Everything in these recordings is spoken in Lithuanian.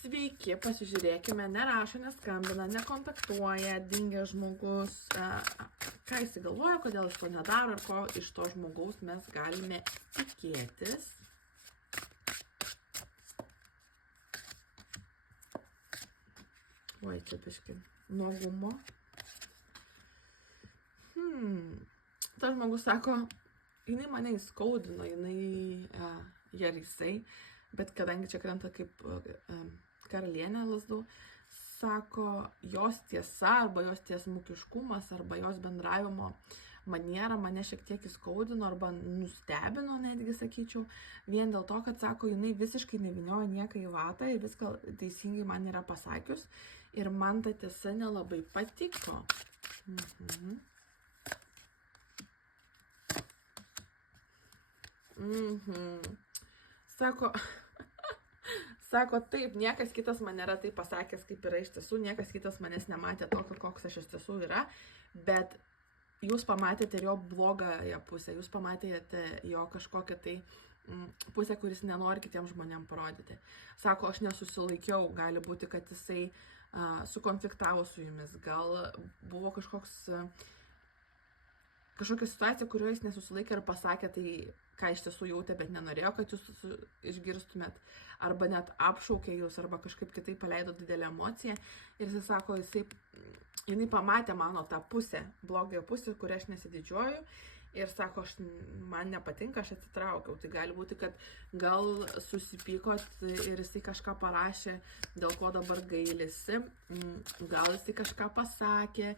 Sveiki, pasižiūrėkime, nerašo, neskambina, nekontaktuoja, dingęs žmogus, ką jis galvoja, kodėl jis to nedaro ir ko iš to žmogaus mes galime tikėtis. Oi, čia biškai nuogumo. Tas žmogus sako, jinai mane įskaudino, jisai, bet kadangi čia krenta kaip karalienė lazdų, sako, jos tiesa arba jos tiesmukiškumas arba jos bendravimo maniera mane šiek tiek įskaudino arba nustebino, netgi sakyčiau, vien dėl to, kad sako, jinai visiškai nevynioja nieką į vatą ir viską teisingai man yra pasakius ir man ta tiesa nelabai patiko. Sako, taip, niekas kitas man nėra taip pasakęs, kaip yra iš tiesų, niekas kitas manęs nematė tokio, koks aš iš tiesų yra, bet jūs pamatėte jo blogąją pusę, jūs pamatėte jo kažkokią tai pusę, kuris nenori kitiems žmonėms parodyti. Sako, aš nesusilaikiau, gali būti, kad jisai sukonfliktavo su jumis, gal buvo kažkokia situacija, kurioje jis nesusilaikė ir pasakė tai, ką iš tiesų jautė, bet nenorėjo, kad jūs išgirstumėt, arba net apšaukė jūs, arba kažkaip kitaip paleido didelę emociją. Ir jis sako, jinai pamatė mano tą pusę, blogąją pusę, kurią aš nesididžiuoju. Ir sako, man nepatinka, aš atsitraukiau. Tai gali būti, kad gal susipykot ir jisai kažką parašė, dėl ko dabar gailisi. Gal jisai kažką pasakė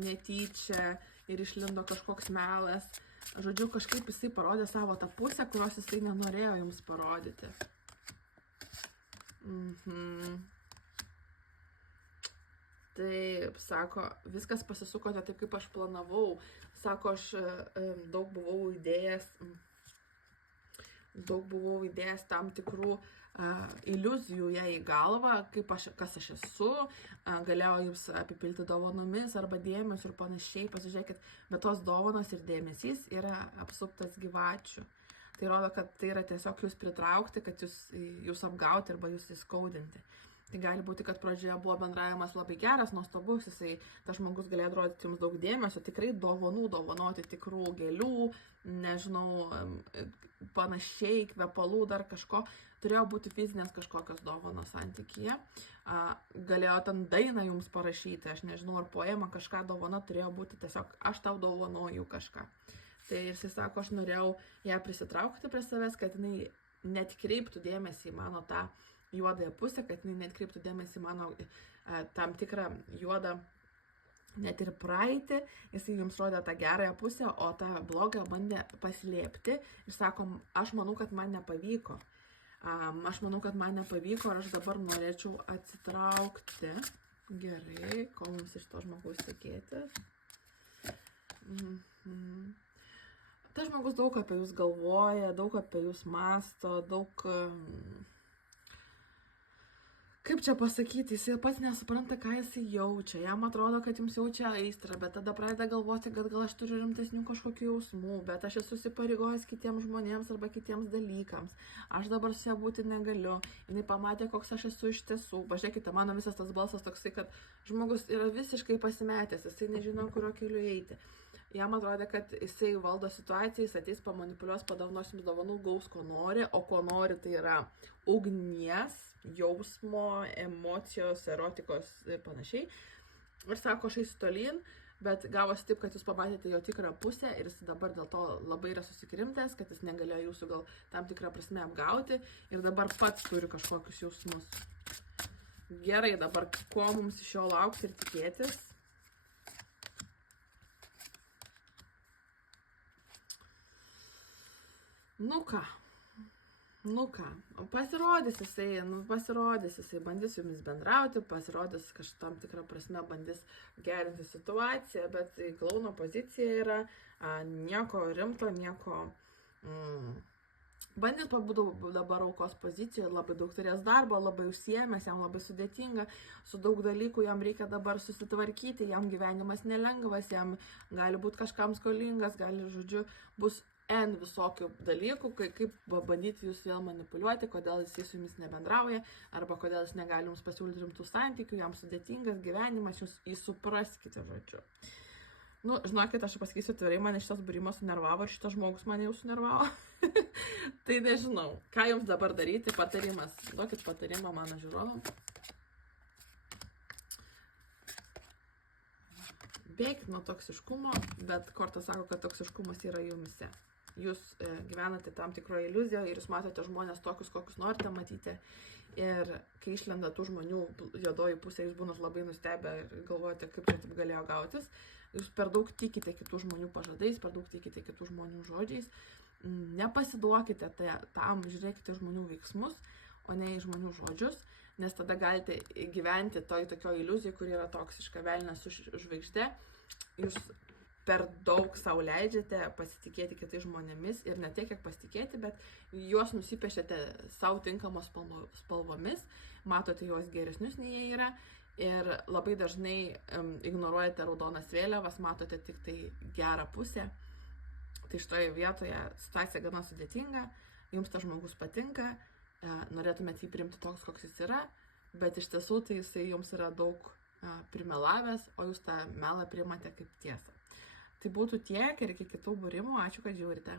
netyčia ir išlindo kažkoks melas. Žodžiu, kažkaip jisai parodė savo tą pusę, kurios jisai nenorėjo jums parodyti. Taip, sako, viskas pasisukote taip, kaip aš planavau. Sako, aš daug buvau įdėjęs tam tikrų iliuzijų ją į galvą, kas aš esu, galėjau jums apipilti dovanomis arba dėmesiu ir panašiai, pasižiūrėkit, bet tos dovanos ir dėmesys yra apsuptas gyvačių. Tai rodo, kad tai yra tiesiog jūs pritraukti, kad jūs apgauti arba jūs įskaudinti. Tai gali būti, kad pradžioje buvo bendravimas labai geras, nuostabus, tas žmogus galėjo rodyti jums daug dėmesio, tikrai dovanų, dovanoti tikrų gėlių, nežinau, panašiai, kvepalų, dar kažko. Turėjo būti fizinės kažkokios dovanos santykyje. Galėjo ten dainą jums parašyti, aš nežinau, ar poemą, kažką dovana turėjo būti tiesiog, aš tau dovanoju kažką. Tai jisai sako, aš norėjau ją prisitraukti prie savęs, kad jinai netkreiptų dėmesį į mano tą juodąją pusę, kad jinai netkreiptų dėmesį į mano tam tikrą juodą net ir praeitį, jisai jums rodė tą gerąją pusę, o tą blogą bandė paslėpti ir sako, aš manau, kad man nepavyko. Ir aš dabar norėčiau atsitraukti. Gerai, ko mums iš to žmogaus tikėtis? Tas žmogus daug apie jūs galvoja, daug apie jūs mąsto, daug... Kaip čia pasakyti, jis pats nesupranta, ką jis jaučia. Jam atrodo, kad jums jaučia aistrą, bet tada pradeda galvoti, kad gal aš turiu rimtesnių kažkokių jausmų, bet aš esu susipareigojęs kitiems žmonėms arba kitiems dalykams. Aš dabar su ja būti negaliu. Jinai pamatė, koks aš esu iš tiesų. Pažiūrėkite, mano visas tas balsas toksai, kad žmogus yra visiškai pasimetęs, jisai nežino, kurio keliu eiti. Jam atrodė, kad jisai valdo situaciją, jis ateis, pamanipuliuos, padovanos jums dovanų, gaus, ko nori, o ko nori tai yra ugnies, jausmo, emocijos, erotikos ir panašiai. Ir sako, aš eisiu tolyn, bet gavosi taip, kad jūs pamatėte jo tikrą pusę ir jis dabar dėl to labai yra susikrimtęs, kad jis negalėjo jūsų gal tam tikrą prasme apgauti ir dabar pats turi kažkokius jausmus. Gerai, dabar ko mums iš jo laukti ir tikėtis? Nu ką, pasirodys jisai, bandys jumis bendrauti, pasirodys kažkam tikrą prasme, bandys gerinti situaciją, bet klauno pozicija yra nieko rimto, nieko... Bandys pabūtų dabar aukos pozicijoje, labai daug turės darbo, labai užsiėmęs, jam labai sudėtinga, su daug dalykų jam reikia dabar susitvarkyti, jam gyvenimas nelengvas, jam gali būti kažkam skolingas, gali, žodžiu, bus N visokių dalykų, kaip bandyti jūs vėl manipuliuoti, kodėl jis su jumis nebendrauja, arba kodėl jis negali jums pasiūlyti rimtų santykių, jam sudėtingas gyvenimas, jūs įsupraskite, žodžiu. Nu, žinokit, aš pasakysiu atvirai, mane šitas būrimas sunervavo ir šitas žmogus mane jau sunervavo. Tai nežinau, ką jums dabar daryti, patarimas, duokit patarimą mano žiūrovam. Bėkit nuo toksiškumo, bet kortas sako, kad toksiškumas yra jumise. Jūs gyvenate tam tikroje iliuzijoje ir jūs matote žmonės tokius, kokius norite matyti. Ir kai išlenda tų žmonių juodoji pusė, jūs būnat labai nustebę ir galvojate, kaip čia taip galėjo gautis. Jūs per daug tikite kitų žmonių pažadais, per daug tikite kitų žmonių žodžiais. Nepasiduokite tam, žiūrėkite žmonių veiksmus, o ne į žmonių žodžius, nes tada galite gyventi tokio iliuziją, kuri yra toksiška, velnias su žvaigžde. Jūs per daug sau leidžiate pasitikėti kitais žmonėmis ir ne tiek, kiek pasitikėti, bet juos nusipiešiate savo tinkamos spalvomis, matote juos geresnius nei jie yra ir labai dažnai ignoruojate raudonas vėliavas, matote tik tai gerą pusę. Tai šitoje vietoje situacija gana sudėtinga, jums tas žmogus patinka, norėtumėte jį priimti toks, koks jis yra, bet iš tiesų tai jisai jums yra daug primelavęs, o jūs tą melą priimate kaip tiesą. Tai būtų tiek ir iki kitų būrimų. Ačiū, kad žiūrite.